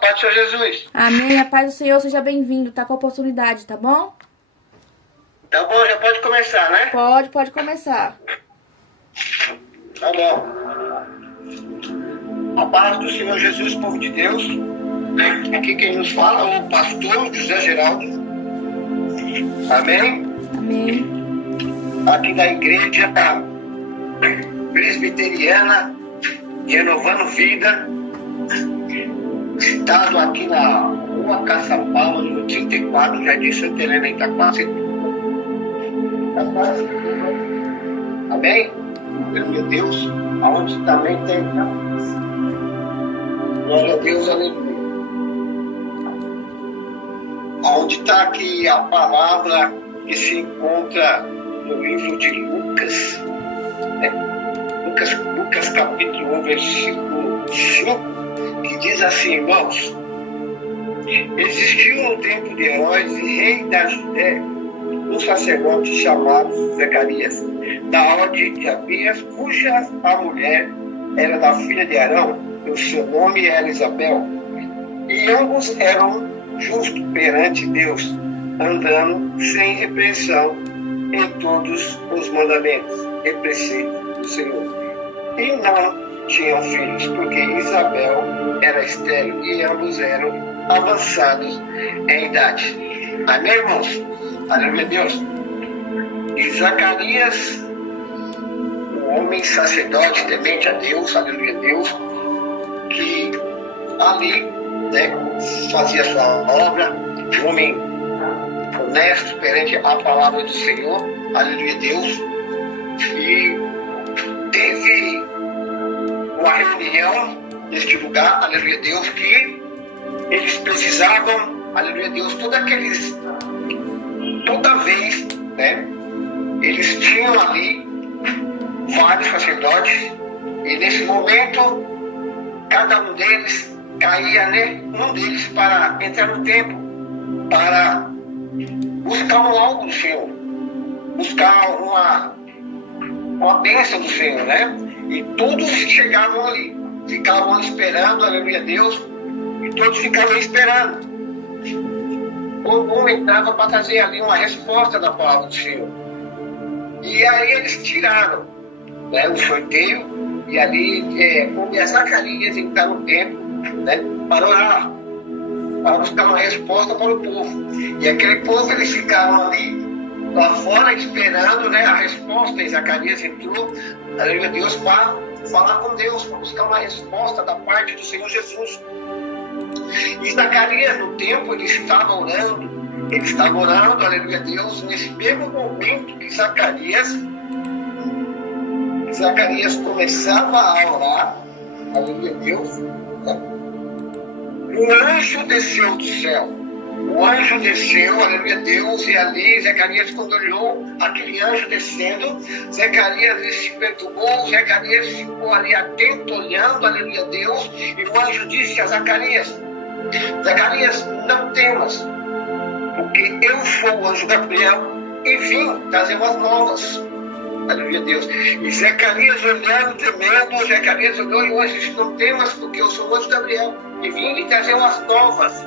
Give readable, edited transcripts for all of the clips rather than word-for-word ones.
paz do Senhor Jesus. Amém. A paz do Senhor, seja bem-vindo. Tá com a oportunidade, tá bom? Tá bom, já pode começar, né? Pode começar. Tá bom. A paz do Senhor Jesus, povo de Deus. Aqui quem nos fala é o pastor José Geraldo. Amém? Amém. Aqui da igreja presbiteriana, Renovando Vida, estado aqui na Rua Caçapava, número 34, Jardim Santa Helena, Itaquá. Amém? Meu Deus, aonde também tem. Glória a Deus, aleluia. Aonde está aqui a palavra que se encontra no livro de Lucas, né? Lucas capítulo 1, versículo 5, que diz assim, irmãos: existiu no tempo de Herodes, rei da Judéia, um sacerdote chamado Zacarias, da ordem de Abias, cuja a mulher era da filha de Arão, e o seu nome era Isabel. E ambos eram justos perante Deus, andando sem repreensão em todos os mandamentos e preceitos do Senhor. E não tinham filhos, porque Isabel era estéril e ambos eram avançados em idade. Amém, irmãos? Aleluia a Deus. E Zacarias, o homem sacerdote temente a Deus, aleluia a Deus, que ali, né, fazia sua obra, de homem honesto perante a palavra do Senhor, aleluia a Deus, e teve uma reunião neste lugar, aleluia a Deus, que eles precisavam, aleluia a Deus, toda vez, né, eles tinham ali vários sacerdotes, e nesse momento, cada um deles caía, né, um deles para entrar no templo, para buscar algo do Senhor, buscar uma bênção do Senhor, né? E todos chegavam ali, ficavam esperando, aleluia a Deus, e todos ficavam esperando. Um entrava para trazer ali uma resposta da palavra do Senhor. E aí eles tiraram, né, o sorteio, e ali coube a Zacarias entrar no templo, né, para orar, para buscar uma resposta para o povo. E aquele povo, eles ficaram ali, lá fora, esperando, né, a resposta. E Zacarias entrou, aleluia a Deus, para falar com Deus, para buscar uma resposta da parte do Senhor Jesus. E Zacarias, no tempo, ele estava orando, aleluia a Deus, nesse mesmo momento que Zacarias começava a orar, aleluia a Deus, né? Um anjo desceu do céu. O anjo desceu, aleluia a Deus, e ali Zacarias, quando olhou aquele anjo descendo, Zacarias se perturbou, Zacarias ficou ali atento, olhando, aleluia a Deus, e o anjo disse a Zacarias: Zacarias, não temas, porque eu sou o anjo Gabriel e vim trazer umas novas. Aleluia a Deus. E Zacarias olhando, tremendo, Zacarias olhou e o anjo disse: não temas, porque eu sou o anjo Gabriel e vim lhe trazer umas novas.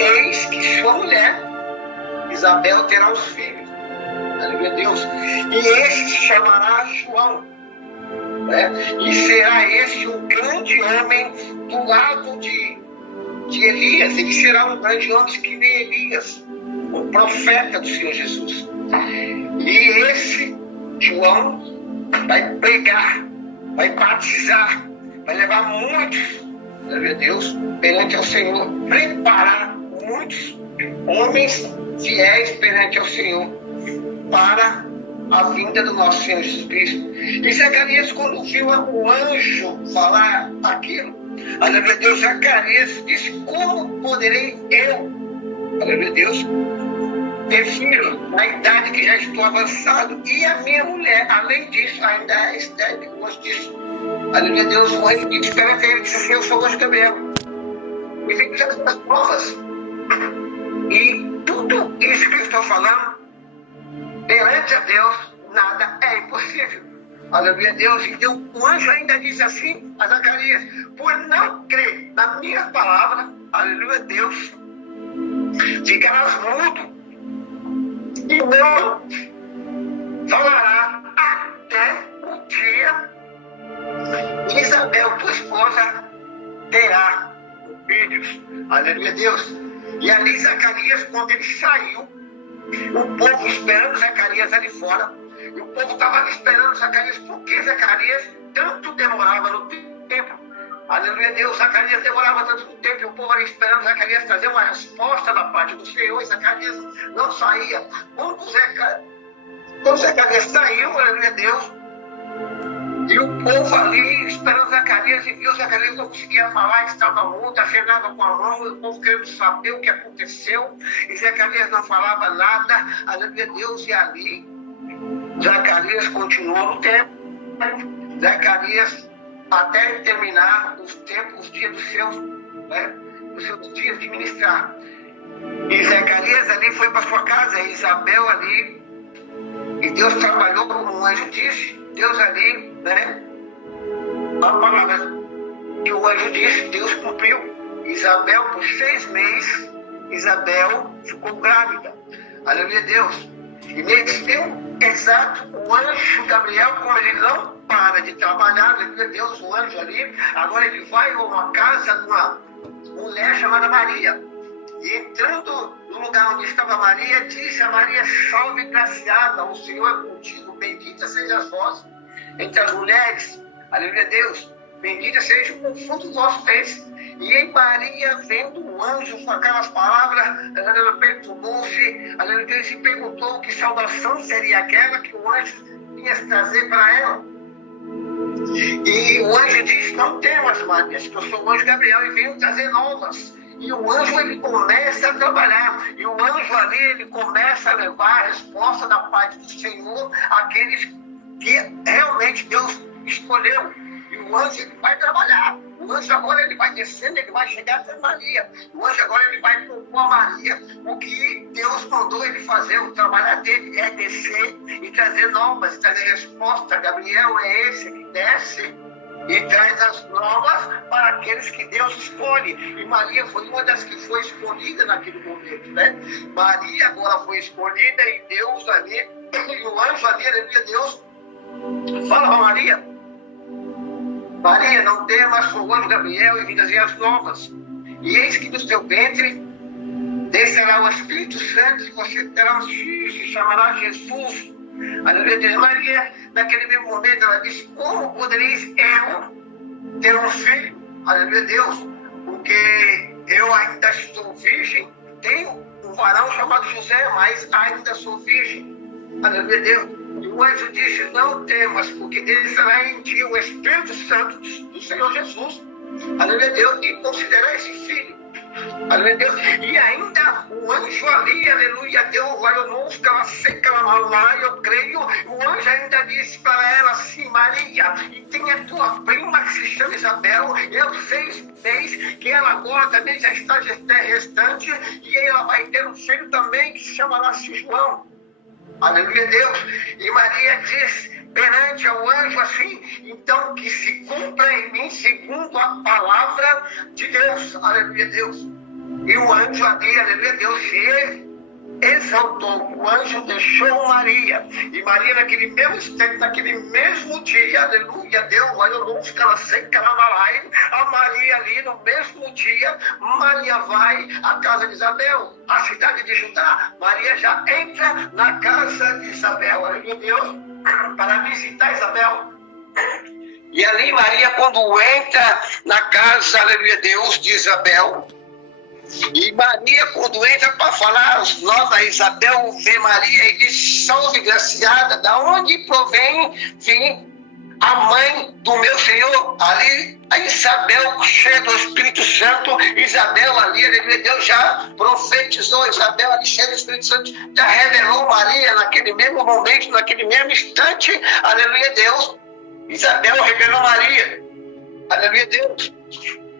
Eis que sua mulher, Isabel, terá os filhos. Aleluia a Deus. E esse se chamará João, né? E será esse um grande homem do lado de Elias. Ele será um grande homem que nem Elias, o profeta do Senhor Jesus. E esse João vai pregar, vai batizar, vai levar muitos, aleluia a Deus, perante ao Senhor, preparar muitos homens fiéis perante ao Senhor para a vinda do nosso Senhor Jesus Cristo. E Zacarias, quando viu o anjo falar aquilo, aleluia a Deus, Zacarias disse: como poderei eu, aleluia a Deus, ter filho na idade que já estou avançado, e a minha mulher, além disso, ainda é estéril, como disse. Aleluia a Deus, o anjo disse para ele, disse assim: eu sou o anjo Gabriel. E vem com as provas. E tudo isso que eu estou falando, perante a Deus, nada é impossível. aleluia, Deus. E Deus, o anjo ainda disse assim a Zacarias: por não crer na minha palavra, aleluia, Deus, ficarás mudo e não falará até o dia que Isabel, tua esposa, terá filhos, aleluia, Deus. E ali Zacarias, quando ele saiu, o povo esperando Zacarias ali fora, e o povo estava ali esperando Zacarias, porque Zacarias tanto demorava no tempo, aleluia, Deus. Zacarias demorava tanto no tempo, e o povo ali esperando Zacarias trazer uma resposta da parte do Senhor, e Zacarias não saía. Quando Zacarias saiu, aleluia, Deus, e o povo ali esperando Zacarias, e viu Zacarias não conseguia falar, estava mudo, acenava com a mão, e o povo querendo saber o que aconteceu, e Zacarias não falava nada, aleluia, Deus. E ali Zacarias continuou no tempo, Zacarias até terminar os dias dos seus dias de ministrar. E Zacarias ali foi para sua casa, e Isabel ali, e Deus trabalhou como o anjo disse. Deus ali, a palavra que o anjo disse, Deus cumpriu. Isabel, por 6 meses, Isabel ficou grávida. Aleluia, Deus. E nesse tempo exato, o anjo Gabriel, como ele não para de trabalhar, aleluia, Deus, o anjo ali, agora ele vai a uma casa de uma mulher chamada Maria. E entrando no lugar onde estava Maria, disse a Maria: salve, graciada, o Senhor é contigo, bendita sejas vós entre as mulheres, aleluia, Deus, bendita seja o fruto dos vossos ventres. E em Maria, vendo o anjo com aquelas palavras, ela perturbou-se, aleluia, Deus, e perguntou que salvação seria aquela que o anjo ia trazer para ela. E o anjo disse: não temas, Maria, que eu sou o anjo Gabriel e venho trazer novas. E o anjo, ele começa a trabalhar. E o anjo ali, ele começa a levar a resposta da parte do Senhor àqueles que realmente Deus escolheu. E o anjo, ele vai trabalhar. O anjo agora, ele vai descendo, ele vai chegar até Maria. O anjo agora, ele vai propor a Maria o que Deus mandou ele fazer. O trabalho dele é descer e trazer novas, trazer resposta. Gabriel é esse que desce e traz as novas para aqueles que Deus escolhe. E Maria foi uma das que foi escolhida naquele momento, Maria agora foi escolhida, e Deus ali, e o anjo ali, aleluia, Deus, fala para Maria: Maria, não temas, sou o anjo Gabriel e vim trazer as novas. E eis que do seu ventre descerá o Espírito Santo, e você terá um filho, se chamará Jesus. Aleluia, Deus. Maria, naquele mesmo momento, ela disse: como podereis eu ter um filho? Aleluia, Deus. Porque eu ainda estou virgem, tenho um varão chamado José, mas ainda sou virgem. Aleluia, Deus. E o anjo disse: não temas, porque descerá em ti o Espírito Santo do Senhor Jesus. Aleluia, Deus. E considera esse filho. Aleluia, Deus. E ainda o anjo ali, aleluia, Deus, vai eu creio. O anjo ainda disse para ela assim: Maria, e tem a tua prima que se chama Isabel, eu sei que ela agora também já está restante, e ela vai ter um filho também que se chamará João. Aleluia, Deus. E Maria diz perante ao anjo assim: então que se cumpra em mim segundo a palavra de Deus. Aleluia, Deus. E o anjo ali, aleluia, Deus, se exaltou. O anjo deixou Maria. E Maria, naquele mesmo instante, naquele mesmo dia, aleluia, Deus, a Maria ali, no mesmo dia, Maria vai à casa de Isabel, a cidade de Judá. Maria já entra na casa de Isabel, aleluia, Deus, para visitar Isabel. E ali Maria, quando entra na casa, aleluia, Deus, de Isabel, e Maria, quando entra para falar as novas, Isabel vê Maria e diz: salve, graciada, da onde provém, a mãe do meu Senhor? Ali, a Isabel, cheia do Espírito Santo, Isabel ali, aleluia, Deus já profetizou. Isabel ali, cheia do Espírito Santo, já revelou Maria naquele mesmo momento, naquele mesmo instante, aleluia, Deus. Isabel revelou Maria, aleluia, Deus.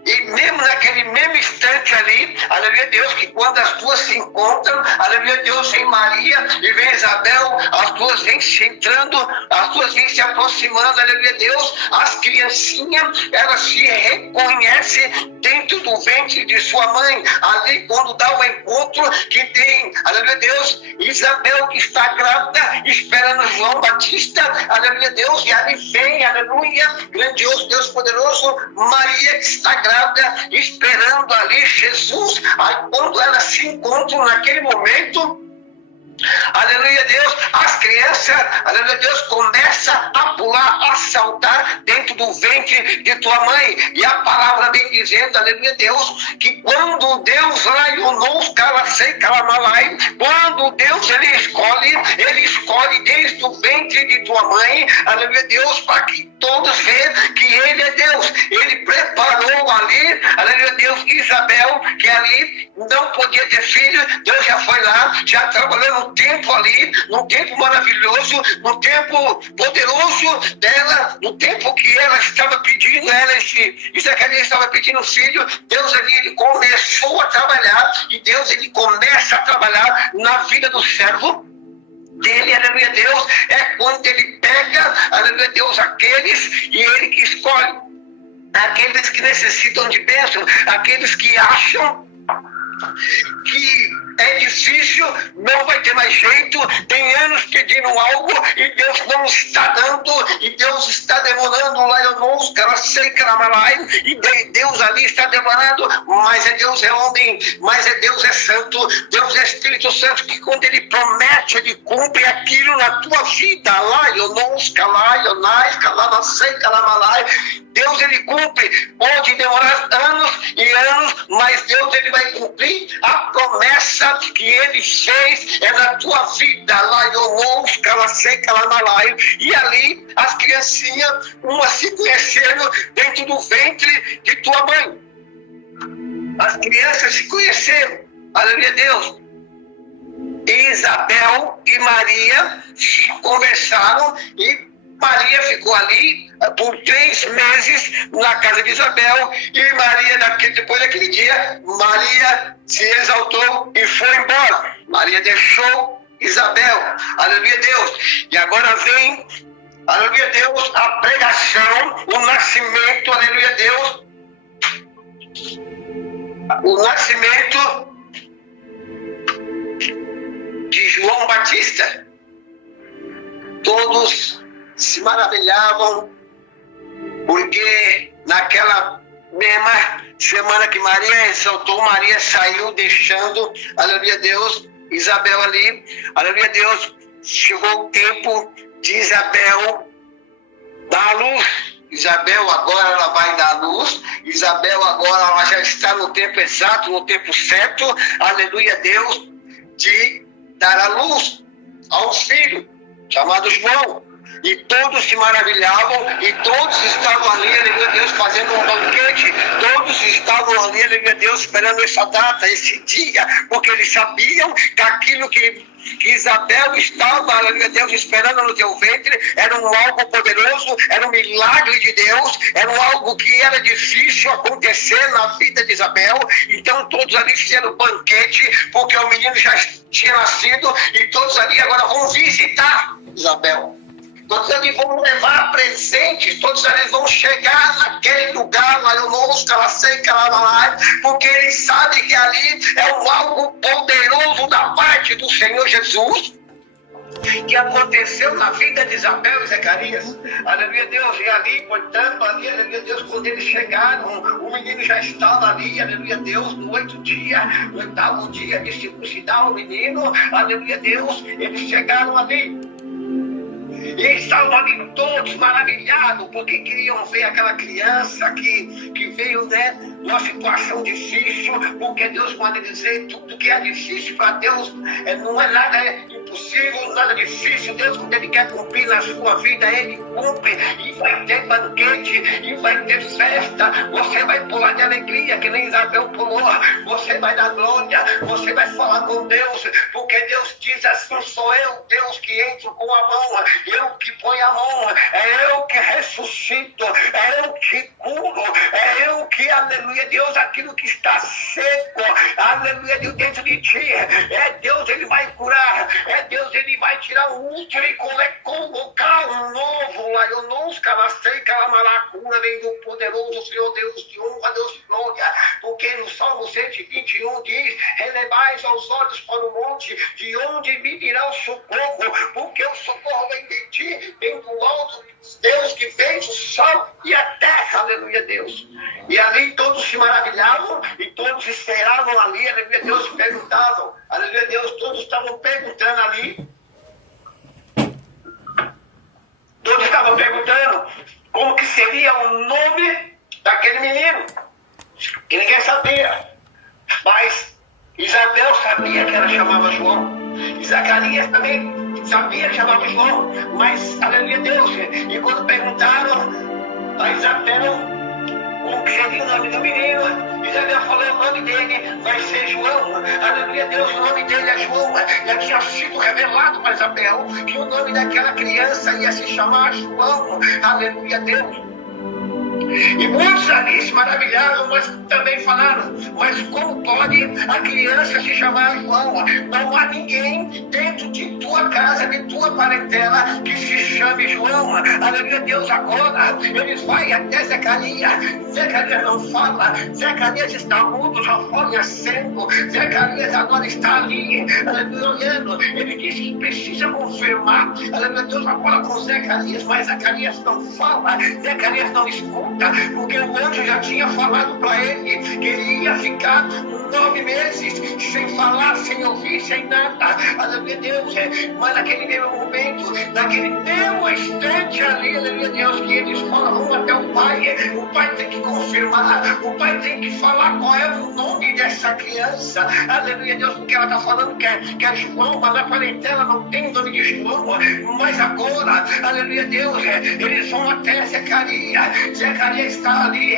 E mesmo naquele mesmo instante ali, aleluia, aleluia, Deus, que quando as duas se encontram, aleluia, Deus, vem Maria e vem Isabel, as duas vêm se entrando, as duas vêm se aproximando, aleluia, Deus, as criancinhas, elas se reconhecem dentro do ventre de sua mãe, ali quando dá o encontro que tem, aleluia, Deus, Isabel que está grávida, esperando João Batista, aleluia, Deus, e ali vem, aleluia, grandioso Deus poderoso, Maria que está grávida, esperando ali Jesus. Aí quando elas se encontram naquele momento, aleluia, Deus, as crianças, aleluia, Deus, começam a pular, a saltar dentro do ventre de tua mãe. E a palavra vem dizendo, aleluia, Deus, que quando Deus lá e o nos calacei calamalai, quando Deus ele escolhe desde o ventre de tua mãe, aleluia, Deus, para que todos vejam que ele é Deus. Ele preparou ali, aleluia, Deus, Isabel, que ali não podia ter filho. Deus já foi lá, já trabalhou no tempo ali, no tempo maravilhoso, no tempo poderoso dela, no tempo que ela estava pedindo, e Zacarias estava pedindo filho. Deus ali, ele começou a trabalhar, e Deus ele começa a trabalhar na vida do servo dele, aleluia, Deus, é quando ele pega, aleluia, Deus, aqueles, e ele que escolhe aqueles que necessitam de bênção, aqueles que acham que é difícil, não vai ter mais jeito, tem anos pedindo algo e Deus não está dando, e Deus está demorando lá, eu não sei que e Deus ali está demorando, mas Deus é homem, mas Deus é santo, Deus é Espírito Santo, que quando ele promete, ele cumpre aquilo na tua vida, lá, eu não sei que Deus ele cumpre, pode demorar anos e anos, mas Deus ele vai cumprir a promessa que ele fez é na tua vida, lá e ali as criancinhas, umas se conheceram dentro do ventre de tua mãe. As crianças se conheceram, aleluia, Deus. Isabel e Maria conversaram e Maria ficou ali por 3 meses na casa de Isabel, e Maria, depois daquele dia, Maria se exaltou e foi embora. Maria deixou Isabel, aleluia, Deus. E agora vem, aleluia, Deus, a pregação, o nascimento, aleluia, Deus, o nascimento de João Batista. Todos se maravilhavam, porque naquela mesma semana que Maria exaltou, Maria saiu deixando, aleluia, Deus, Isabel ali, aleluia, Deus, chegou o tempo de Isabel dar a luz. Isabel agora ela vai dar a luz, Isabel agora ela já está no tempo exato, no tempo certo, aleluia, Deus, de dar a luz ao filho chamado João. E todos se maravilhavam, e todos estavam ali, aleluia, Deus, fazendo um banquete. Todos estavam ali, aleluia, Deus, esperando essa data, esse dia, porque eles sabiam que aquilo que Isabel estava, aleluia, Deus, esperando no teu ventre, era um algo poderoso, era um milagre de Deus, era um algo que era difícil acontecer na vida de Isabel. Então todos ali fizeram banquete, porque o menino já tinha nascido, e todos ali agora vão visitar Isabel. Todos ali vão levar presentes, todos ali vão chegar naquele lugar, lá eu não sei que ela vai, porque eles sabem que ali é um algo poderoso da parte do Senhor Jesus, que aconteceu na vida de Isabel e Zacarias, aleluia, Deus. E ali, portanto, ali, aleluia, Deus, quando eles chegaram, o menino já estava ali, aleluia, Deus, no 8º dia, no 8º dia de circuncidar o menino, aleluia, Deus, eles chegaram ali. E estavam ali todos maravilhados, porque queriam ver aquela criança que veio, né, numa situação difícil, porque Deus pode dizer tudo que é difícil para Deus, não é nada impossível, nada difícil. Deus, quando Ele quer cumprir na sua vida, Ele cumpre, e vai ter banquete, e vai ter festa, você vai pular de alegria, que nem Isabel pulou, você vai dar glória, você vai falar com Deus, porque Deus diz assim, sou eu, Deus, que entro com a mão, eu eu que ponho a mão, é eu que ressuscito, é eu que curo, é eu que, aleluia, Deus, aquilo que está seco, aleluia, Deus, dentro de ti, é Deus, ele vai curar, é Deus, ele vai tirar o último e colocar um novo lá. Eu não os calastrei, calamará, cura vem do poderoso Senhor Deus de honra, Deus de glória, porque no Salmo 121 diz: elevais aos olhos para o monte, de onde me virá o socorro, porque o socorro vem de ti, vem do alto, Deus que fez o céu e a terra, aleluia, Deus. E ali todos se maravilhavam e todos esperavam ali, aleluia, Deus, se perguntavam, aleluia, Deus, todos estavam perguntando ali, todos estavam perguntando como que seria o nome daquele menino, que ninguém sabia, mas Isabel sabia que ela chamava João, e Zacarias também sabia que chamava João, mas, aleluia, Deus, e quando perguntaram a Isabel como que seria o nome do menino, Isabel falou: o nome dele vai ser João, aleluia, Deus, o nome dele é João. Já tinha sido revelado para Isabel que o nome daquela criança ia se chamar João, aleluia, Deus. E muitos ali se maravilharam, mas também falaram: mas como pode a criança se chamar João? Não há ninguém dentro de tua casa, de tua parentela, que se chame João. Aleluia, Deus. Agora eles vão até Zacarias. Zacarias não fala, Zacarias está mudo, já foi acendo. Zacarias agora está ali, aleluia, olhando. Ele disse que precisa confirmar, aleluia, Deus, agora com Zacarias, mas Zacarias não fala, Zacarias não escuta, porque o anjo já tinha falado para ele que ele ia ficar 9 meses sem falar, sem ouvir, sem nada. Aleluia, Deus. Mas naquele mesmo momento, naquele mesmo instante ali, aleluia, Deus, que eles falam até o pai tem que confirmar, o pai tem que falar qual é o nome dessa criança. Aleluia, Deus, porque ela está falando que é João, mas na parentela não tem nome de João. Mas agora, aleluia, Deus, eles vão até Zacarias. Zacarias está ali,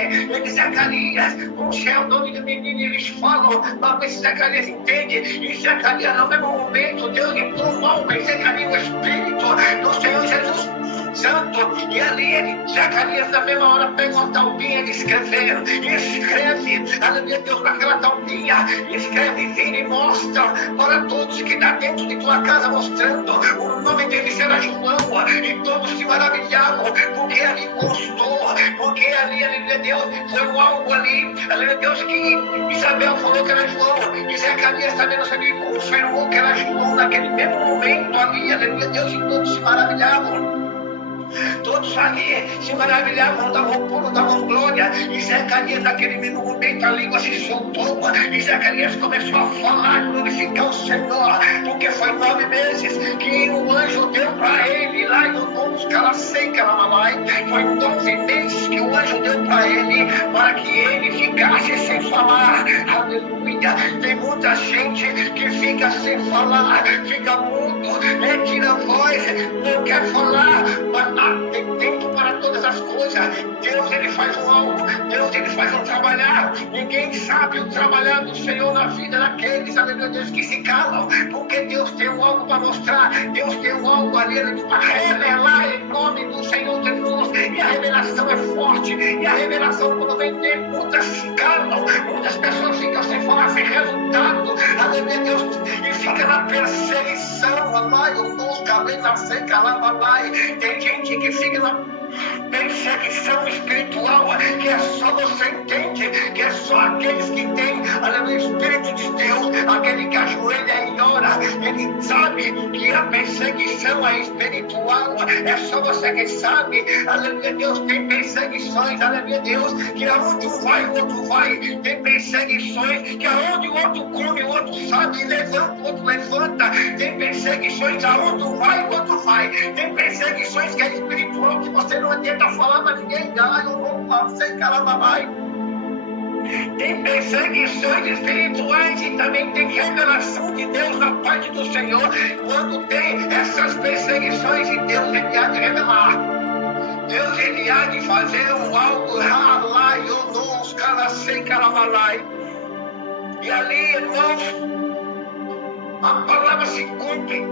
Zacarias, como é o nome do menino, eles falam, mas Zacarias entende, e Zacarias no mesmo momento, Deus impõe algo em Zacarias, o Espírito do Senhor Jesus Santo, e ali Zacarias na mesma hora pega uma taubinha de escrever, e escreve, aleluia, Deus, naquela taubinha, escreve, vira e mostra para todos que está dentro de tua casa, mostrando o nome dele será João, e todos se maravilhavam, porque ali constou, porque ali, aleluia, Deus, foi algo ali, aleluia, Deus, que Isabel falou que era João, e Zacarias também não sabia, confirmou que era João naquele mesmo momento ali, aleluia, Deus, e todos se maravilhavam. Todos ali se maravilhavam, davam glória, e Zacarias naquele mesmo momento a língua se soltou, e Zacarias começou a falar, glorificar o Senhor, porque foi 9 meses que o anjo deu para ele lá no Monte Calacei, Calamalai. Foi 9 meses que o anjo deu para ele, para que ele ficasse sem falar. Aleluia. Tem muita gente que fica sem falar, fica mudo, tira a voz, não quer falar, mas tem tempo para todas as coisas. Deus, ele faz um algo, Deus, ele faz um trabalhar. Ninguém sabe o trabalhar do Senhor na vida daqueles, aleluia, Deus, que se calam, porque Deus tem um algo para mostrar, Deus tem um algo ali para revelar em nome do Senhor Jesus. E a revelação é forte, e a revelação, quando vem dentro, muitas se calam, muitas pessoas ficam sem falar, sem resultado, aleluia, Deus, e fica na perseguição, amai, o nosso cabelo na seca, lá, amai. Tem gente que fica na perseguição espiritual, que é só você entende, que é só aqueles que têm, aleluia, o Espírito de Deus, aquele que ajoelha e ora, ele sabe que a perseguição é espiritual, é só você que sabe, aleluia, Deus, tem perseguições, aleluia, Deus, que aonde um vai, o outro vai, tem perseguições, que aonde o outro come, o outro sabe, levanta, o outro levanta, tem perseguições, aonde um vai, o outro vai, tem perseguições que é espiritual, que você não adianta falar para ninguém, eu vou fazer calababai. Tem perseguições espirituais e também tem revelação de Deus da parte do Senhor. Quando tem essas perseguições, e Deus, ele há de revelar, Deus, ele há de fazer um algo lá, eu não os calacei, calabalai. E ali, irmãos, a palavra se cumpre,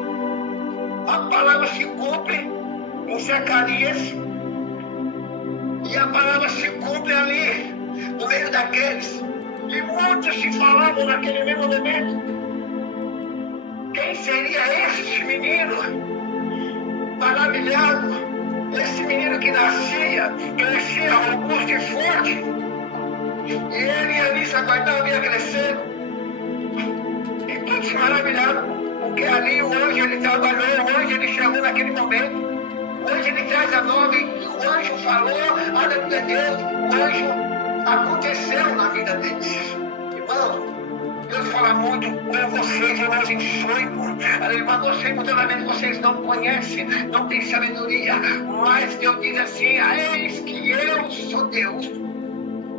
a palavra se cumpre. em Zacarias, e a palavra se cumpre ali, no meio daqueles, e muitos se falavam naquele mesmo momento. Quem seria este menino maravilhado? Esse menino que nascia, crescia robusto e forte, e ele ali se aguardava ia crescendo. E todos se maravilharam, porque ali o anjo ele trabalhou, o anjo ele chegou naquele momento, o anjo ele traz a nome, o anjo falou, aleluia Deus, o anjo aconteceu na vida deles. Irmão, Deus fala muito com vocês, irmãos, em sonho. Mas vocês, muitas vezes, vocês não conhecem, não têm sabedoria. Mas Deus diz assim: eis que eu sou Deus.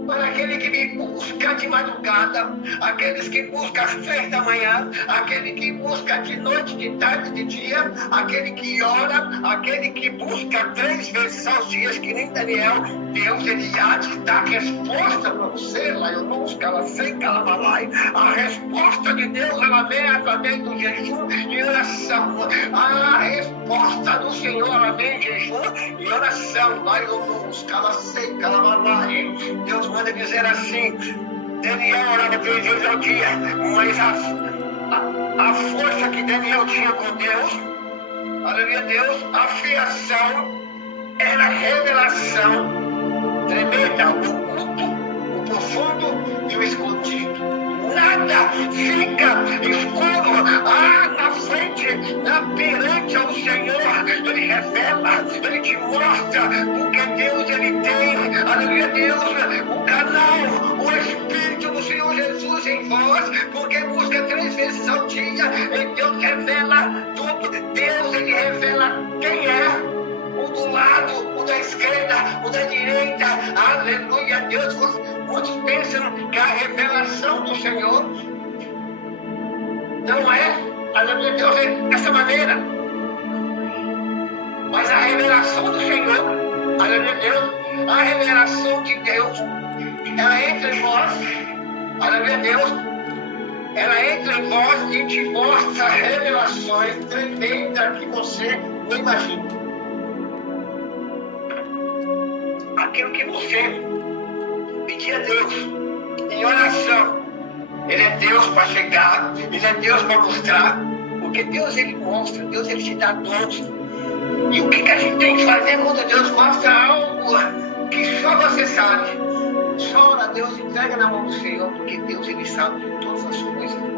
Para aquele que me busca de madrugada, aqueles que buscam às 3 da manhã, aquele que busca de noite, de tarde, de dia, aquele que ora, aquele que busca 3 vezes aos dias, que nem Daniel, Deus ele há de dar resposta para você, lá eu não buscava sem calamalai. A resposta de Deus ela vem através do jejum e oração. A resposta do Senhor ela vem em jejum e oração. Lá eu não buscava sem calamalai. Deus manda dizer assim: Daniel orava 3 vezes ao dia, mas a força que Daniel tinha com Deus, aleluia Deus, a fiação era a revelação tremenda, o oculto, o profundo e o escondido. Nada fica escuro na frente, perante ao Senhor. Ele revela, ele te mostra, porque Deus ele tem, aleluia Deus, o canal, o Espírito do Senhor Jesus em vós, porque busca 3 vezes ao dia, e Deus revela tudo. Deus ele revela quem é. O do lado, o da esquerda, o da direita, aleluia Deus. Muitos pensam que a revelação do Senhor não é, aleluia Deus, é dessa maneira. Mas a revelação do Senhor, aleluia Deus, a revelação de Deus, ela entra em vós, aleluia Deus, ela entra em vós e te mostra revelações tremendas que você não imagina. Aquilo que você pedir a Deus em oração, ele é Deus para chegar, ele é Deus para mostrar, porque Deus ele mostra, Deus ele te dá dons. E o que a gente tem que fazer quando Deus mostra algo que só você sabe? Só ora, Deus entrega na mão do Senhor, porque Deus ele sabe de todas as coisas.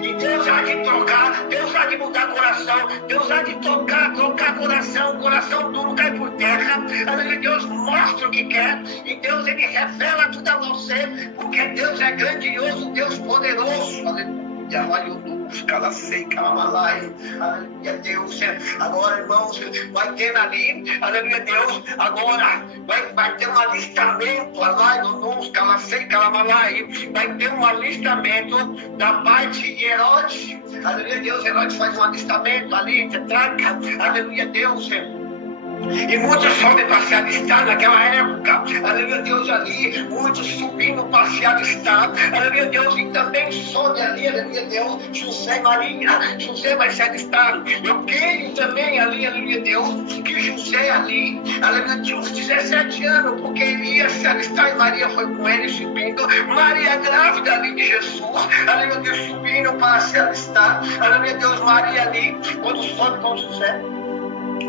E Deus há de trocar, Deus há de mudar coração, Deus há de trocar coração, coração duro cai por terra. Deus mostra o que quer, e Deus ele revela tudo a você, porque Deus é grandioso, Deus poderoso. Aleluia, Deus, agora irmãos, vai ter ali, aleluia Deus, agora vai ter um alistamento, vai ter um alistamento da parte de Herodes, aleluia Deus, Herodes faz um alistamento ali, tetraca, aleluia Deus. E muitos sobem para se alistar naquela época, aleluia Deus, ali, muitos subindo para se alistar, aleluia Deus, e também sobe ali, aleluia Deus, José e Maria, José vai se alistar. Eu creio também ali, aleluia Deus, que José ali, aleluia, tinha uns 17 anos, porque ele ia se alistar e Maria foi com ele subindo, Maria grávida ali de Jesus, aleluia Deus, subindo para se alistar, aleluia Deus, Maria ali, quando sobe com José,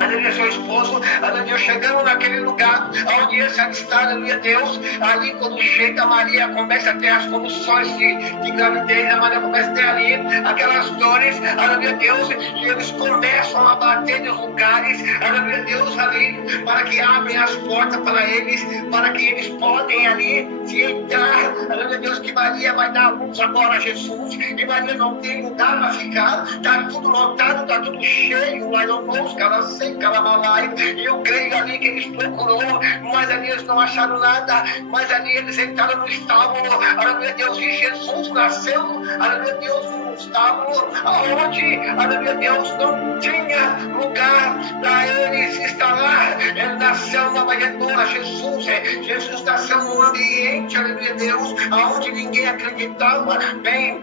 aleluia, seu esposo, aleluia Deus, chegando naquele lugar onde ia se alistar, aleluia Deus, ali quando chega Maria, começa a ter as condições de gravidez, a Maria começa a ter ali aquelas dores, aleluia Deus, e eles começam a bater nos lugares, aleluia Deus, ali, para que abrem as portas para que eles podem ali se entrar, aleluia Deus, que Maria vai dar a luz agora a Jesus, e Maria não tem lugar para ficar, está tudo lotado, está tudo cheio, lá não vamos, e eu creio ali que eles procuraram, mas ali eles não acharam nada, mas ali eles entraram no estábulo, aleluia Deus, e Jesus nasceu, aleluia Deus, no estábulo, aonde, aleluia Deus, não tinha lugar para eles instalar. Ele nasceu na manjedoura, Jesus nasceu num ambiente, aleluia Deus, aonde ninguém acreditava, bem,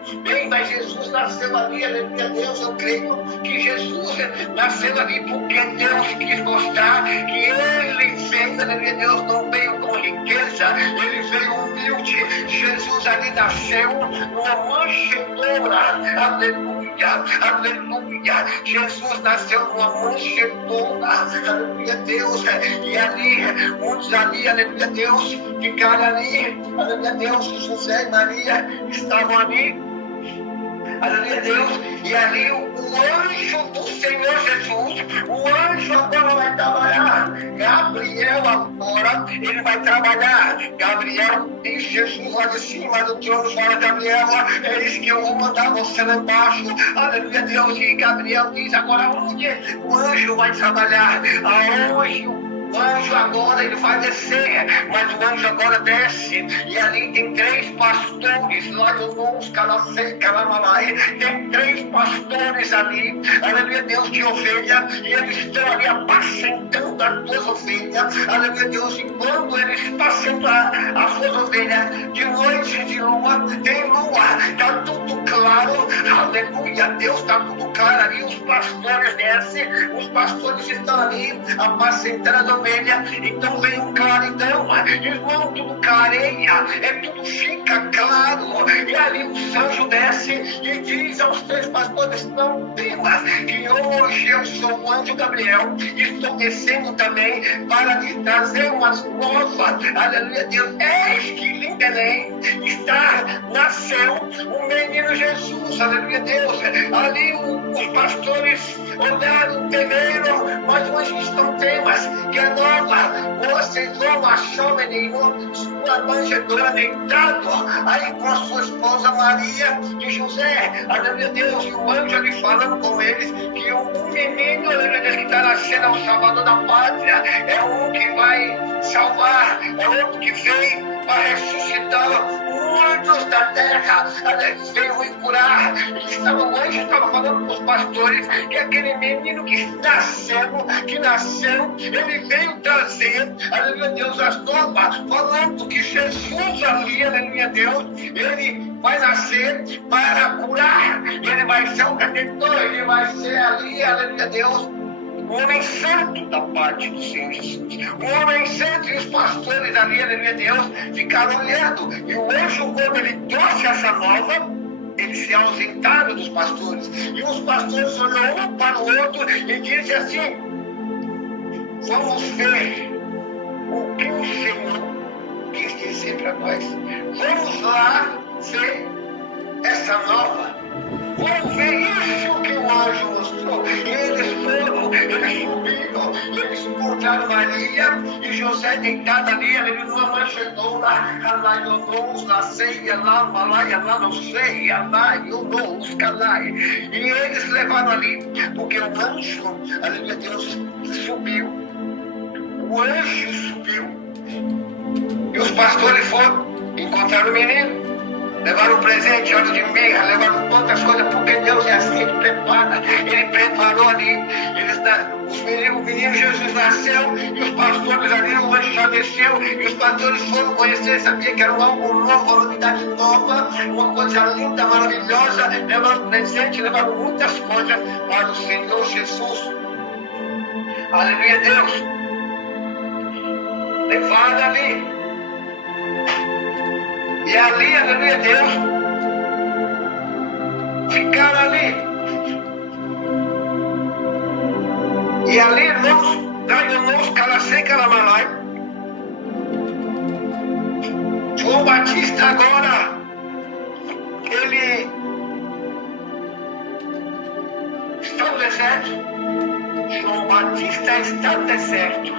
mas Jesus nasceu ali, aleluia Deus, eu creio que Jesus nasceu ali porque Deus quis mostrar que ele veio, aleluia, Deus não veio com riqueza, ele veio humilde. Jesus ali nasceu numa manjedoura, aleluia, aleluia. Jesus nasceu numa manjedoura, aleluia, Deus. E ali, muitos ali, aleluia, Deus, ficaram ali, aleluia, Deus. José e Maria estavam ali, aleluia, Deus. E ali o anjo do Senhor Jesus, o anjo agora vai trabalhar. Gabriel agora, ele vai trabalhar. Gabriel diz, Jesus lá de cima do trono, fala, Gabriel, é isso que eu vou mandar você lá embaixo. Aleluia, Deus. E Gabriel diz, agora onde o anjo vai trabalhar? Aonde o anjo agora ele vai descer, mas o anjo agora desce, e ali tem 3 pastores, lá no Monte Calacei, Calamalai, tem 3 pastores ali, aleluia, Deus, de ovelha, e eles estão ali apacentando as suas ovelhas, aleluia, Deus. E quando eles apacentam as suas ovelhas, de noite, de lua, tem lua, está tudo claro, aleluia, Deus, está tudo claro ali. Os pastores descem, os pastores estão ali apacentando a ovelha, então vem um claridão, irmão, tudo clareia, tudo fica claro, e ali o anjo desce e diz aos 3 pastores, não temas, que hoje eu sou o anjo Gabriel, estou descendo também para lhe trazer umas novas, aleluia, Deus. Eis que em Belém nasceu o menino Jesus, aleluia, Deus. Ali os pastores olharam primeiro, mas o anjo disse, não temas, que é nova, vocês vão achar o menino, sua manjedoura deitado, aí com a sua esposa Maria e José, aleluia, Deus. E o anjo ali falando com eles, que o menino, aleluia, Deus, que está nascendo é o Salvador da pátria, é um que vai salvar, é outro que vem para ressuscitar muitos da terra, veio curar. O anjo estava falando com os pastores que aquele menino que nasceu, ele veio trazer, aleluia, Deus, as novas, falando que Jesus ali, aleluia, Deus, ele vai nascer para curar, ele vai ser um redentor, ele vai ser ali, aleluia, Deus, o homem santo da parte do Senhor Jesus. O homem santo, e os pastores ali, aleluia, Deus, ficaram olhando. E o anjo, quando ele trouxe essa nova, eles se ausentaram dos pastores. E os pastores olharam um para o outro e disseram assim, vamos ver o que o Senhor quis dizer para nós. Vamos lá ver essa nova. Vamos ver isso que o anjo mostrou. E eles foram, eles subiram, eles encontraram Maria e José deitado ali, aleluia, numa manjedoura, lá eu não sei, lá não sei, lá eu não calai. E eles levaram ali, porque o anjo, aleluia, Deus, subiu. O anjo subiu. E os pastores foram, encontraram o menino. Levaram um presente, óleo de mirra, levaram quantas coisas, porque Deus é assim, Ele prepara. Ele preparou ali. O menino Jesus nasceu, e os pastores ali, o anjo já desceu, e os pastores foram conhecer, sabia que era algo novo, uma novidade nova, uma coisa linda, maravilhosa. Levaram presente, levaram muitas coisas para o Senhor Jesus. Aleluia, Deus. Levaram ali. E ali, aleluia, Deus, ficaram ali. E ali, irmãos, Calacei, Calamalai, João Batista agora, ele está no deserto. João Batista está no deserto.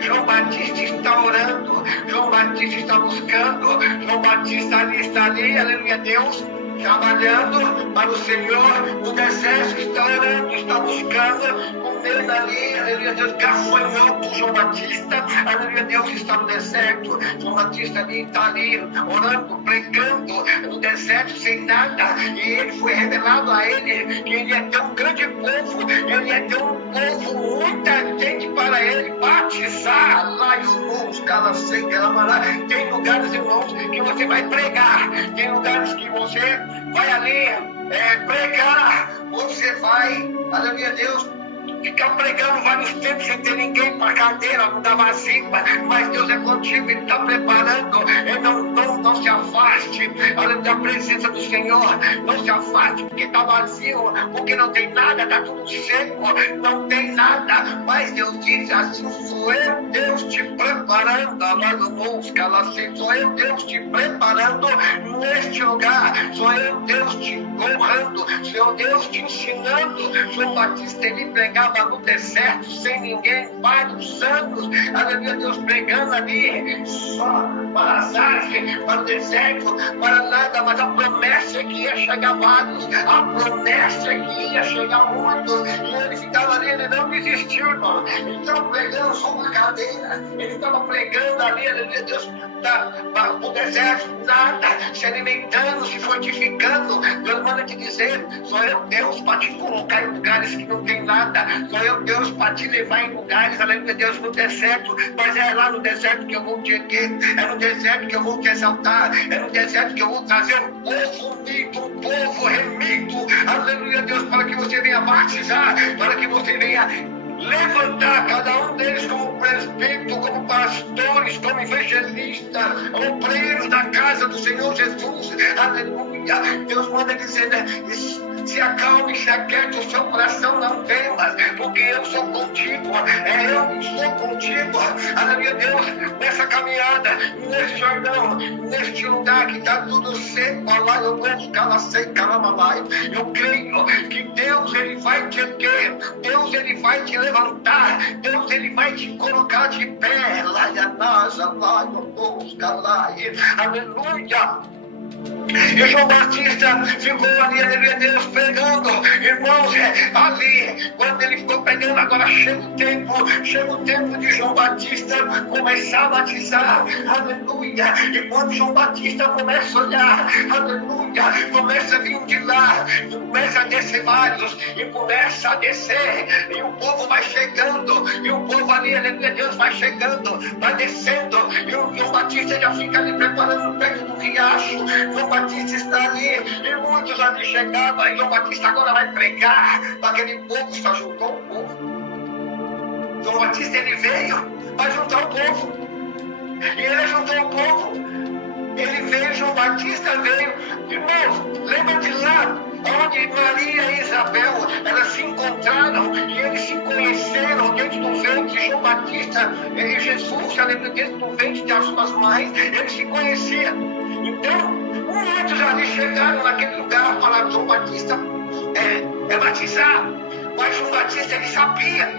João Batista está orando, João Batista está buscando, João Batista está ali, aleluia, Deus, trabalhando para o Senhor, no deserto, está orando, está buscando, comendo ali, aleluia, Deus, gafanhoto. João Batista, aleluia, Deus, está no deserto. João Batista ali está ali, orando, pregando no deserto, sem nada, e ele foi revelado a ele que ele ia ter um grande povo, ele ia ter um povo, muita gente para ele batizar. Lá irmãos, Calacei, Calamalá, tem lugares, irmãos, que você vai pregar, tem lugares que você vai ali pregar, você vai, aleluia, Deus, ficar pregando vários tempos sem ter ninguém para cadeira, não dá vazio, mas Deus é contigo, Ele está preparando. Não se afaste da presença do Senhor, não se afaste porque está vazio, porque não tem nada, está tudo seco, não tem nada, mas Deus diz assim: sou eu Deus te preparando, sou eu Deus te preparando neste lugar, sou eu Deus te honrando, sou eu Deus te ensinando. João Batista, ele pregava no deserto sem ninguém, vários anos, aleluia, Deus pregando ali só para Azar, para o deserto, para nada, mas a promessa é que ia chegar vários, a promessa é que ia chegar muitos, e ele ficava ali, ele não desistiu, irmão. Ele estava pregando só uma cadeira, ele estava pregando ali, aleluia, Deus, no deserto, nada, se alimentando, se fortificando. Deus manda te dizer: sou eu Deus para te colocar em lugares que não tem nada, sou eu Deus para te levar em lugares, aleluia, Deus, no deserto, mas é lá no deserto que eu vou te erguer, é no deserto que eu vou te exaltar, é no deserto que eu vou trazer um povo unido, um povo remido, aleluia, Deus, para que você venha batizar, para que você venha levantar cada um deles como presbítero, como pastores, como evangelistas, obreiros da casa do Senhor Jesus, aleluia. Deus manda dizer, né? Se acalme, se aquiete o seu coração, não temas, porque eu sou contigo, eu que sou contigo, aleluia, Deus, nessa caminhada, nesse Jordão, neste lugar que está tudo seco, eu creio que Deus, Ele vai te erguer, Deus, Ele vai te levantar, Deus, Ele vai te colocar de pé, aleluia. E João Batista ficou ali, aleluia, Deus, pregando, irmãos, ali, quando ele ficou pregando, agora chega o tempo de João Batista começar a batizar, aleluia. E quando João Batista começa a olhar, aleluia, começa a vir de lá, começa a descer vários, e começa a descer, e o povo vai chegando, e o povo ali, aleluia, Deus, vai chegando, vai descendo, e o João Batista já fica ali preparando perto do riacho. João Batista está ali, e muitos ali chegavam, e João Batista agora vai pregar para aquele povo, só juntou o povo. João Batista, ele veio para juntar o povo, e ele juntou o povo, ele veio, João Batista veio, irmãos, lembra de lá, onde Maria e Isabel, elas se encontraram, e eles se conheceram dentro do ventre de João Batista, e Jesus, dentro do ventre de suas mães, eles se conheciam. Então, muitos ali chegaram naquele lugar, falaram: João Batista é batizar. Mas João Batista, ele sabia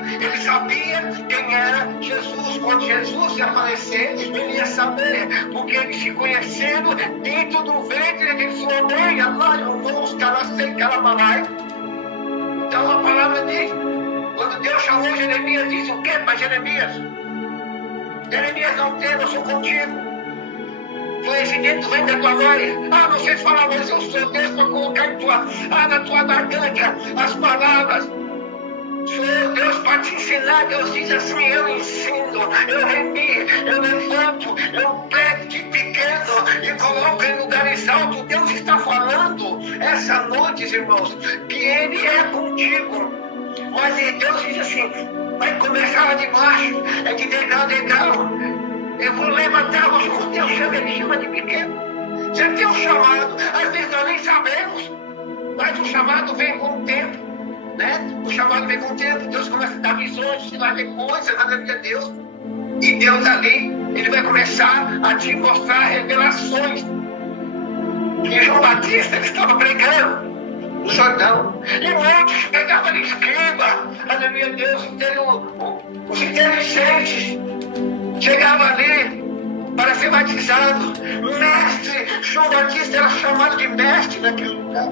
quem era Jesus. Quando Jesus ia aparecer, ele ia saber, porque eles se conheceram dentro do ventre de sua mãe. Então a palavra diz, quando Deus chamou Jeremias, disse o quê para Jeremias? Jeremias, não tema, eu sou contigo. Foi esse dentro vem da tua mãe. Não sei falar, mas eu sou Deus para colocar na tua garganta as palavras. Sou Deus para te ensinar. Deus diz assim: eu ensino, eu remio, eu levanto, eu prego de pequeno e coloco em lugares altos. Deus está falando essa noite, irmãos, que Ele é contigo. Mas Deus diz assim: vai começar lá de baixo, é de degrau a degrau. Eu vou levantar você, o Deus chama, Ele chama de pequeno. Você tem um chamado, às vezes nós nem sabemos, mas o chamado vem com o tempo, né? O chamado vem com o tempo, Deus começa a dar visões, você vai ver coisas, aleluia, Deus. E Deus ali, Ele vai começar a te mostrar revelações. E João Batista, ele estava pregando no Jordão, e muitos pegavam ali escriba, aleluia, Deus, os inteligentes, chegava ali para ser batizado. Mestre, João Batista era chamado de mestre naquele lugar.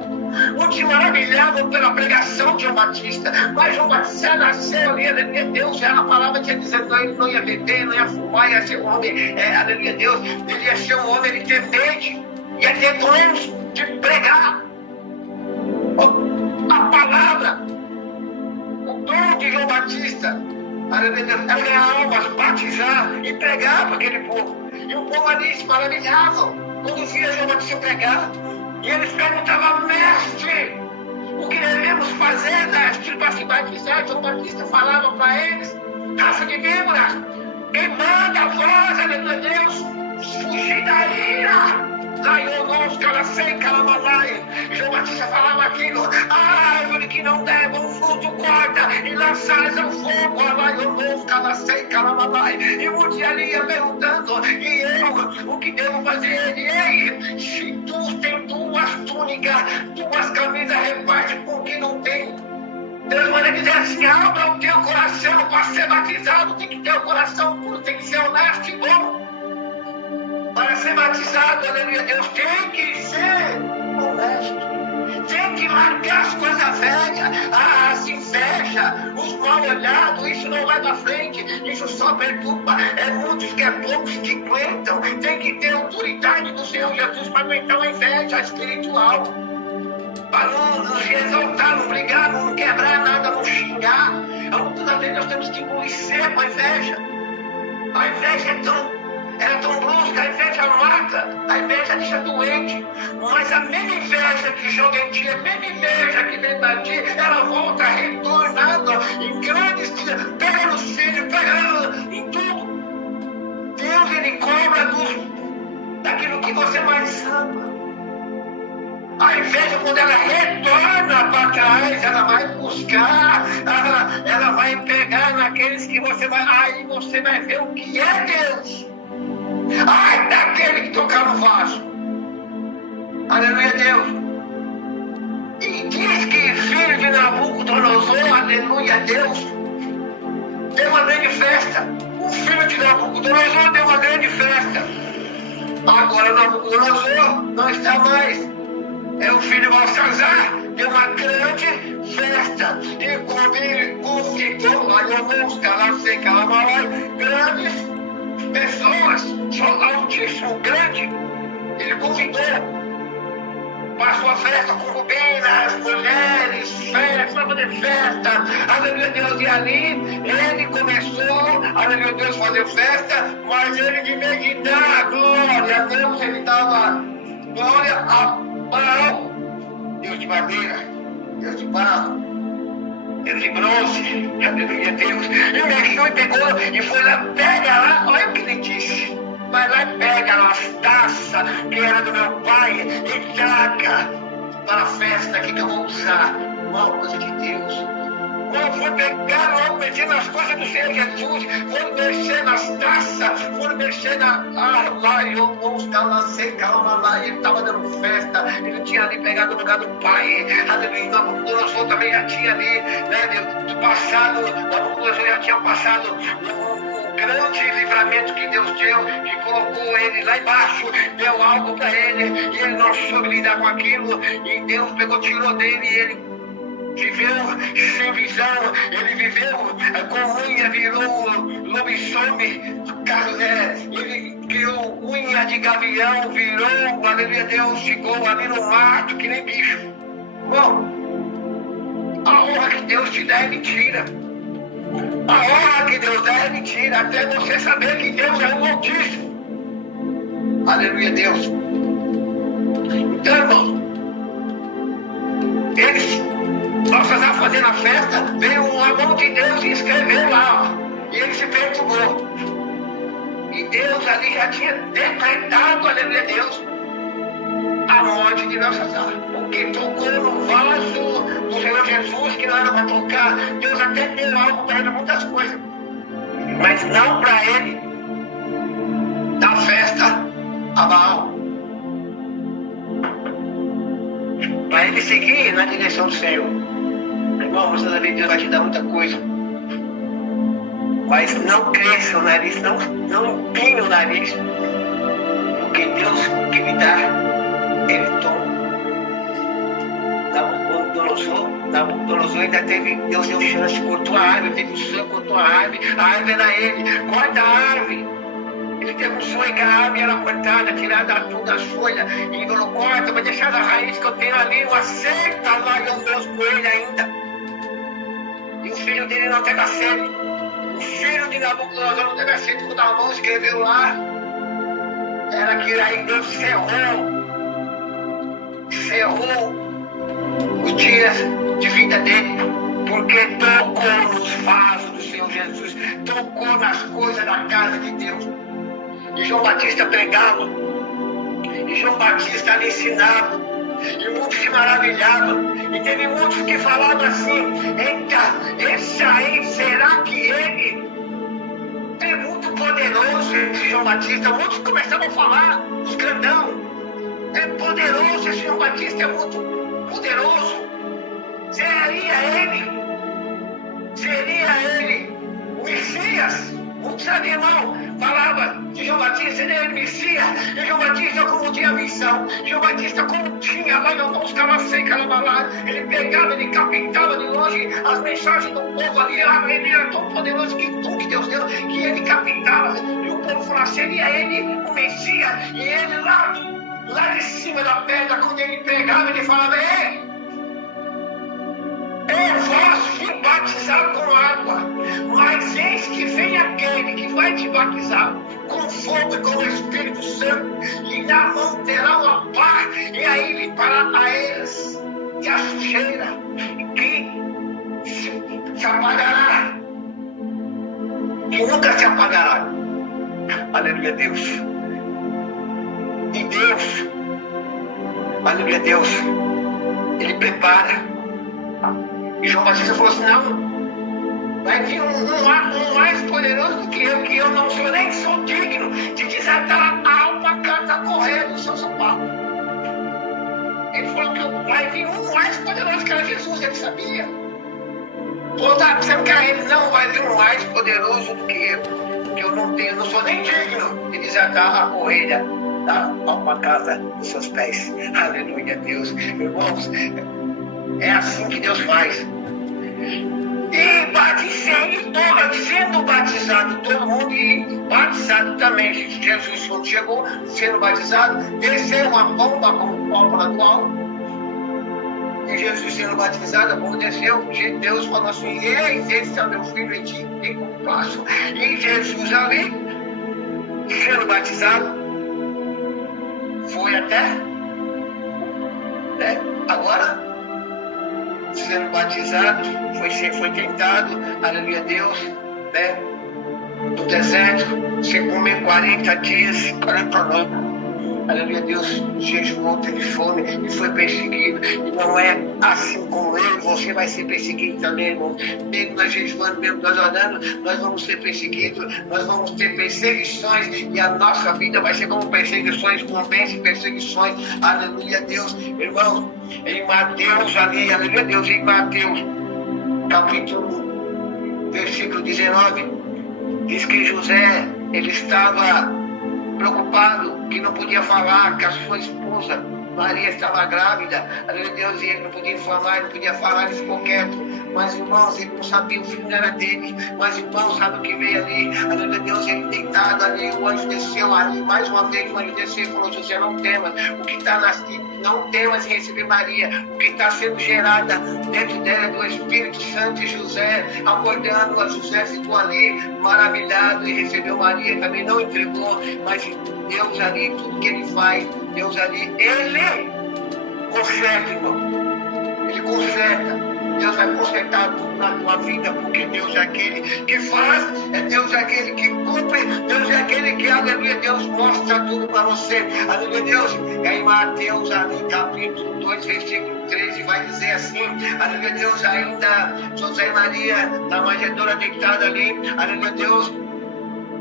Muitos se maravilhavam pela pregação de João Batista, mas João Batista nasceu ali, aleluia, Deus, a palavra tinha dizendo, ele não ia beber, não ia fumar, ia ser um homem, aleluia, Deus, ele ia ser um homem de temente, ia ter dons de pregar a palavra. O dom de João Batista era ganhar almas, batizar e pregar para aquele povo. E o povo ali se maravilhava quando via João Batista pregar. E eles perguntavam: mestre, o o que devemos fazer, para se batizar. João Batista falava para eles, raça de víboras, quem manda a voz, aleluia Deus, fugir da ira. Laionos, calacém, calamalai. João Batista falava aquilo, a árvore que não der bom fruto corta e lançais ao fogo, laionos, calacém, calamalai. E muitos ali ia perguntando, e eu, o que devo fazer? E ei, se tu tem duas túnicas, duas camisas, reparte com quem não tem. Deus manda dizer assim, abra o teu coração para ser batizado, tem que ter o coração puro, tem que ser honesto e bom. Para ser batizado, aleluia, Deus tem que ser honesto. Tem que marcar as coisas velhas, as invejas, os mal olhados, isso não vai para frente, isso só perturba. É muitos que é poucos que aguentam. Tem que ter autoridade do Senhor Jesus para aguentar uma inveja espiritual. Para não nos exaltar, não brigar, não quebrar nada, não xingar. Toda vez nós temos que engolir seco a inveja. A inveja é tão brusca, a inveja mata, a inveja deixa doente. Mas a mesma inveja que joga em ti, a mesma inveja que vem para ti, ela volta retornada em grandes dias, pega nos filhos, pega em tudo. Deus, ele cobra daquilo que você mais ama. A inveja, quando ela retorna para trás, ela vai buscar, ela vai pegar naqueles que você vai, aí você vai ver o que é Deus. Ai, daquele que tocar no vaso. Aleluia, Deus. E diz que filho de Nabucodonosor, aleluia, Deus, deu uma grande festa. O filho de Nabucodonosor deu uma grande festa. Agora Nabucodonosor não está mais. É o filho de Belsazar, deu uma grande festa. E quando ele convidou, grandes pessoas, só altíssimo, grande, ele convidou para a sua festa, concubinas, mulheres, festa, para fazer festa, aleluia Deus, e ali ele começou, aleluia Deus, fazer festa, mas ele de meditar, glória a Deus, ele estava, glória a Baal, Deus de madeira, Deus de barro, Deus de bronze, aleluia Deus. E o Mexeu pegou e foi lá, pega lá, olha o que ele disse. Vai lá e pega as taças que era do meu pai e traga para a festa aqui que eu vou usar. Uma coisa de Deus. Quando foi pegar, logo mexer nas coisas do Senhor Jesus, foram mexer nas taças, foram mexer lá, e eu não estava seca, lá, e ele estava dando festa, ele tinha ali pegado o lugar do pai, aleluia, Nabucodonosor também já tinha ali, né, do passado, Nabucodonosor já tinha passado o grande livramento que Deus deu, que colocou ele lá embaixo, deu algo para ele, e ele não soube lidar com aquilo, e Deus pegou, tirou dele, e ele viveu sem visão, ele viveu com unha, virou lobisomem, ele criou unha de gavião, virou, aleluia Deus, ficou ali no mato, que nem bicho. Bom, a honra que Deus te dá é mentira. A honra que Deus dá é mentira, até você saber que Deus é o Altíssimo. Aleluia Deus. Então, irmão, Belsazar fazendo a festa, veio a mão de Deus e escreveu lá, ó, e ele se perturbou. E Deus ali já tinha decretado, aleluia Deus, a morte de Belsazar. Porque tocou no vaso do Senhor Jesus, que não era para tocar. Deus até deu algo para ele, muitas coisas, mas não para ele dar festa a Baal. Para ele seguir na direção do Senhor. Irmão, você sabe que Deus vai te dar muita coisa. Mas não cresça o nariz, não empine o nariz. Porque Deus que me dá, Ele toma. Nabucodonosor ainda teve, Deus deu chance, cortou a árvore, teve um sonho, cortou a árvore era ele, corta a árvore. Ele teve um sonho que a árvore era cortada, tirada todas as folhas, e ele falou, corta, vai deixar a raiz que eu tenho ali, uma seita lá, e eu Deus com ele ainda. E o filho dele não teve a sede. O filho de Nabucodonosor não teve a sede, quando a mão escreveu lá, era que aí Deus cerrou os dias de vida dele, porque tocou nos vasos do Senhor Jesus, tocou nas coisas da casa de Deus. E João Batista pregava, e João Batista lhe ensinava, e muitos se maravilhavam, e teve muitos que falavam assim: eita, esse aí, será que ele é muito poderoso, esse João Batista? Muitos começavam a falar, os grandão: é poderoso, esse João Batista é muito poderoso. Seria ele o Messias? Muitos sabiam, irmão, falava de João Batista, seria ele o Messias. E João Batista, como tinha missão, João Batista, como tinha lá na mão os calafeios, ele pegava, ele captava de longe as mensagens do povo ali. Ele era tão poderoso que tudo que Deus deu, que ele captava. E o povo falava: seria ele o Messias? E ele lá de cima da pedra, quando ele pregava, ele falava: eu vos fui batizar com água, mas eis que vem aquele que vai te batizar com fogo e com o Espírito Santo, e na mão terá uma pá, e aí lhe fará a eles e a sujeira, que se apagará, que nunca se apagará. Aleluia, Deus. E Deus, aleluia, Deus, Ele prepara. E João Batista falou assim: não, vai vir um mais poderoso do que eu não sou, nem sou digno de desatar a alma canta correr do seu sapato. Ele falou que vai vir um mais poderoso que era Jesus, ele sabia. Pô, tá pensando que era ele? Não, vai vir um mais poderoso do que eu não sou nem digno de desatar a correia da alma casa dos seus pés. Aleluia, Deus. Irmãos, é assim que Deus faz. E sendo batizado todo mundo, e batizado também. Jesus, quando chegou, sendo batizado, desceu uma pomba como pólvora do alto. E Jesus sendo batizado, a pomba desceu. Deus falou assim: eis, esse é o meu filho, em ti me complaço. E Jesus ali, sendo batizado, foi até, né? Agora, sendo batizado, foi tentado, aleluia, Deus, né? No deserto, sem comer 40 dias, 40 noites, aleluia, Deus, jejuou, teve fome e foi perseguido. E não é assim como ele, você vai ser perseguido também, irmão. Mesmo nós jejuando, mesmo nós orando, nós vamos ser perseguidos, nós vamos ter perseguições, e a nossa vida vai ser como perseguições, compensa perseguições, aleluia, Deus. Irmãos, em Mateus ali, aleluia, Deus, em Mateus capítulo, versículo 19, diz que José, ele estava preocupado, que não podia falar, que a sua esposa Maria estava grávida, aleluia, Deus, e ele não podia informar, não podia falar, ele ficou quieto. Mas, irmãos, ele não sabia, o filho não era dele. Mas, irmãos, sabe o que veio ali? Aleluia, Deus, ele deitado ali, o anjo desceu ali, mais uma vez o anjo desceu e falou: José, não temas, o que está nascendo, não temas em receber Maria, o que está sendo gerada dentro dela do Espírito Santo. E José, acordando, a José ficou ali, maravilhado, e recebeu Maria, também não entregou, mas Deus ali, tudo que ele faz, Deus ali, ele conserta, irmão, ele conserta. Deus vai consertar tudo na tua vida, porque Deus é aquele que faz, Deus é aquele que cumpre, Deus é aquele que, aleluia, Deus mostra tudo para você, aleluia, Deus. E aí Mateus, ali, capítulo 2, versículo 13, vai dizer assim, aleluia, Deus, ainda José e Maria, na manjedoura deitada ali, aleluia, Deus,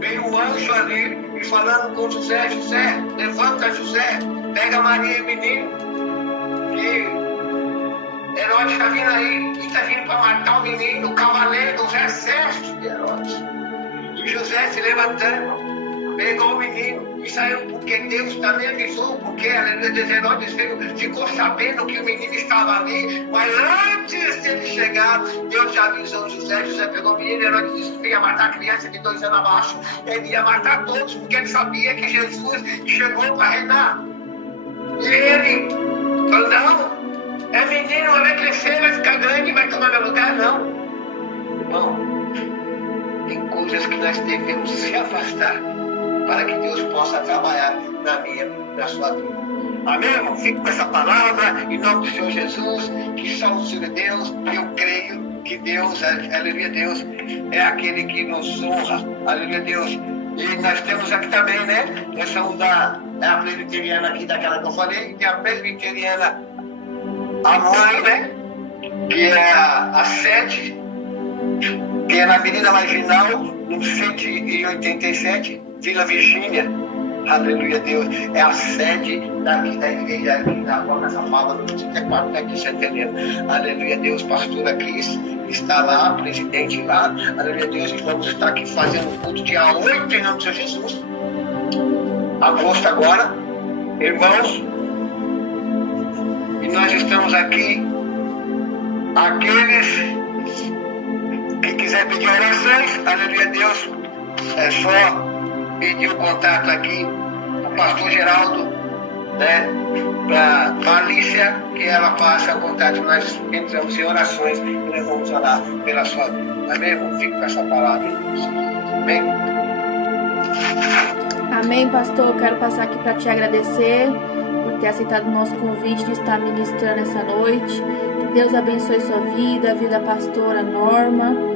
veio um anjo ali, e falando com José: José, levanta, José, pega Maria e o menino, que Herodes está vindo aí, e está vindo para matar o menino, o cavaleiro dos exércitos de Herodes. E José, se levantando, pegou o menino e saiu, porque Deus também avisou, porque Herodes ficou sabendo que o menino estava ali, mas antes de ele chegar, Deus já avisou José. José pegou o menino, Herodes disse que ia matar a criança de 2 anos abaixo, ele ia matar todos, porque ele sabia que Jesus chegou para reinar. E ele falou: não, é menino, vai crescer, vai ficar grande, vai tomar meu lugar. Não, irmão, tem coisas que nós devemos se afastar para que Deus possa trabalhar na minha, na sua vida. Amém, irmão? Fico com essa palavra em nome do Senhor Jesus, que só o Senhor é Deus, e eu creio que Deus, aleluia, Deus é aquele que nos honra, aleluia, Deus. E nós temos aqui também, né? Essa é a presbiteriana aqui daquela que eu falei, e a presbiteriana, a mãe, né? Que é a sede, que é na Avenida Marginal, no 187, Vila Virgínia. Aleluia, Deus. É a sede da igreja aqui na Rua Casa Fala, no 34 aqui, Centenário. Aleluia, Deus. Pastora Cris está lá, presidente lá. Aleluia, Deus. E vamos estar aqui fazendo o culto dia 8 em nome do Senhor Jesus. Agosto agora. Irmãos, e nós estamos aqui. Aqueles que quiserem pedir orações, aleluia, Deus, é só pedir o contato aqui do pastor Geraldo, né, para Alicia, que ela passa o contato. Nós entramos em orações e nós vamos orar pela sua vida. Amém, irmão? Fico com essa palavra. Amém? Amém, pastor. Quero passar aqui para te agradecer por ter aceitado o nosso convite de estar ministrando essa noite. Que Deus abençoe sua vida, a vida da pastora Norma.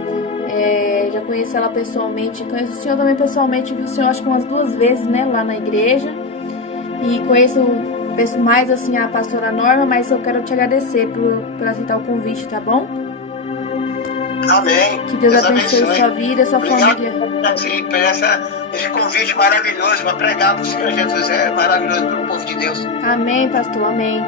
Já conheci ela pessoalmente, conheço o senhor também pessoalmente, vi o senhor acho que umas 2 vezes, né, lá na igreja. E conheço mais assim a pastora Norma, mas eu quero te agradecer por aceitar o convite, tá bom? Amém. Que Deus abençoe sua vida, sua família. Sim, por esse convite maravilhoso para pregar para o Senhor Jesus. É maravilhoso para o povo de Deus. Amém, pastor, amém.